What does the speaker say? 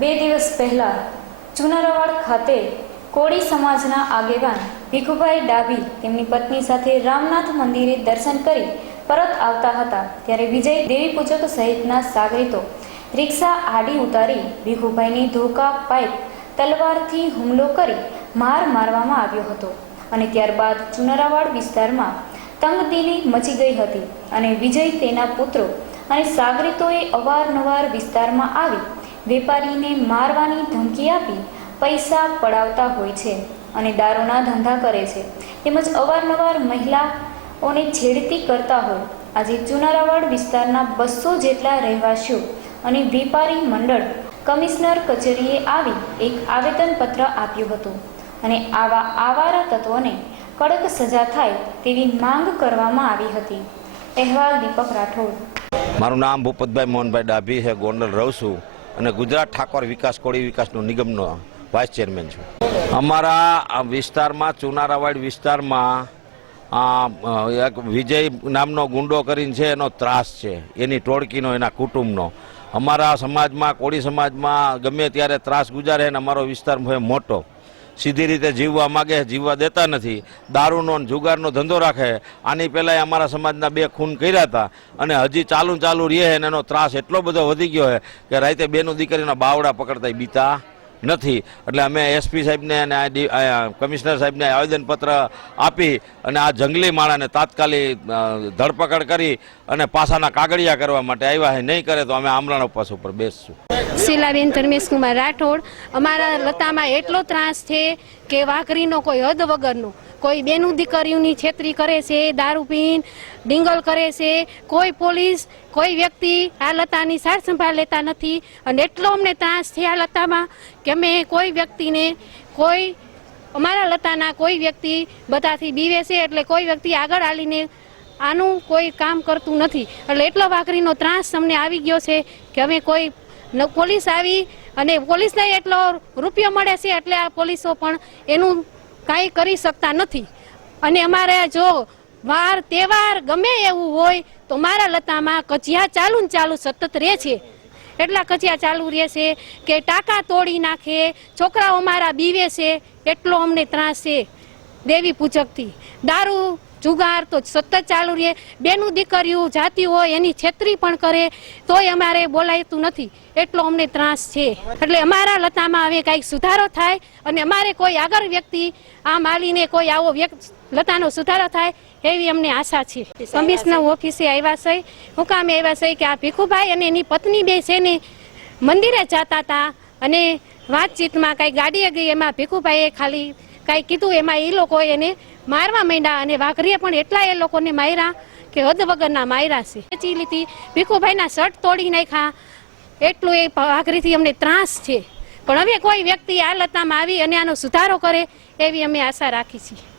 બે દિવસ પહેલા ચુનારવાડ ખાતે કોળી સમાજના આગેવાન ભીખુભાઈ ડાભી તેમની પત્ની સાથે રામનાથ મંદિરે દર્શન કરી પરત આવતા હતા. ત્યારે વિજય દેવી પૂજક સહિતના સાગરીતો રિક્ષા આડી ઉતારી ભીખુભાઈની ધોકા, પાઇપ, તલવારથી હુમલો કરી માર મારવામાં આવ્યો હતો અને ત્યારબાદ ચુનારાવાડ વિસ્તારમાં તંગદીલી મચી ગઈ હતી અને વિજય તેના પુત્રો અને સાગરીતોએ અવારનવાર વિસ્તારમાં આવી વેપારીને મારવાની ધમકી આપી પૈસા પડાવતા હોય છે અને દારૂના ધંધા કરે છે. તેમજ અવારનવાર મહિલાઓને છેડતી કરતા હોય. આજે ચુનારાવાડ વિસ્તારના બસો જેટલા રહેવાસીઓ અને વેપારી મંડળ કમિશનર કચેરીએ આવી એક આવેદનપત્ર આપ્યું હતું અને આવા આવારા તત્વોને કડક સજા થાય તેવી માંગ કરવામાં આવી હતી. અહેવાલ દીપક રાઠોડ. મારું નામ ભૂપતભાઈ મોહનભાઈ ડાભી છે ગોંડલ રહું છું. અને ગુજરાત ઠાકોર વિકાસ કોળી વિકાસનો નિગમનો વાઇસ ચેરમેન છું. અમારા વિસ્તારમાં, ચુનારાવાડ વિસ્તારમાં એક વિજય નામનો ગુંડો કરીને છે, એનો ત્રાસ છે. એની ટોળકીનો, એના કુટુંબનો. અમારા સમાજમાં, કોળી સમાજમાં ગમે ત્યારે ત્રાસ ગુજારે અને અમારો વિસ્તાર મોટો. સીધી રીતે જીવવા માગે, જીવવા દેતા નથી. દારૂનો જુગારનો ધંધો રાખે. આની પહેલાંય અમારા સમાજના બે ખૂન કર્યા હતા અને હજી ચાલુ ચાલુ રહે અને એનો ત્રાસ એટલો બધો વધી ગયો છે કે રાતે બેનું દીકરીના બાવડા પકડતા બીતા. નથી. એટલે અમે એસપી સાહેબને અને કમિશનર સાહેબને આવેદનપત્ર આપી અને આ જંગલી માળાને તાત્કાલિક ધરપકડ કરી અને પાસાના કાગળિયા કરવા માટે આવ્યા છે નહીં કરે તો અમે આમરણ ઉપવાસ ઉપર બેસશું. શીલાબેન ધર્મેશકુમાર રાઠોડ, અમારા લતામાં એટલો ત્રાસ છે કે વાઘરીનો કોઈ હદ વગરનો. કોઈ બેનું દીકરીઓની છેતરી કરે છે, દારૂ પીન, ડિંગલ કરે છે, કોઈ પોલીસ, કોઈ વ્યક્તિ આ લતાની સાર સંભાળ લેતા નથી. અને એટલો અમને ત્રાસ છે આ લતામાં કે અમે કોઈ વ્યક્તિને, કોઈ અમારા લતાના કોઈ વ્યક્તિ બધાથી બીવે છે એટલે કોઈ વ્યક્તિ આગળ આવીને આનું કોઈ કામ કરતું નથી. એટલે એટલો વાઘરીનો ત્રાસ અમને આવી ગયો છે કે અમે કોઈ પોલીસ આવી અને પોલીસને એટલો રૂપિયો મળે છે એટલે આ પોલીસો પણ એનું કાંઈ કરી શકતા નથી. અને અમારે જો વાર તહેવાર ગમે એવું હોય, તો મારા લતામાં કજિયા ચાલુ ને ચાલુ સતત રહે છે. એટલા કજિયા ચાલુ રહે છે કે ટાંકા તોડી નાખે, છોકરાઓ મારા બીવે છે, એટલો અમને ત્રાસ છે દેવી પૂજકથી. દારૂ જુગાર તો સતત ચાલુ રહે. બેનું દીકરીઓ જાતી હોય, એની છેતરી પણ કરે, તોય અમારે બોલાયતું નથી. એટલો અમને ત્રાસ છે. એટલે અમારા લતામાં હવે કાંઈક સુધારો થાય અને અમારે કોઈ આગળ વ્યક્તિ, આ માલીને કોઈ આવો લતાનો સુધારો થાય એવી અમને આશા છે. કમિશનર ઓફિસે આવ્યા છે. હુકામે આવ્યા છે કે આ ભીખુભાઈ અને એની પત્ની બે છે ને મંદિરે જતા હતા અને વાતચીતમાં કાંઈ ગાડીએ ગઈ, એમાં ભીખુભાઈએ ખાલી કાંઈ કીધું, એમાં એ લોકો એને મારવા માંડ્યા અને વાઘરીએ પણ એટલા એ લોકોને માર્યા કે હદ વગરના માર્યા છે. વેચી લીધી. ભીખુભાઈના શર્ટ તોડી નાખ્યા. એટલું એ વાઘરીથી અમને ત્રાસ છે. પણ હવે કોઈ વ્યક્તિ આ લતામાં આવી અને આનો સુધારો કરે એવી અમે આશા રાખી છીએ.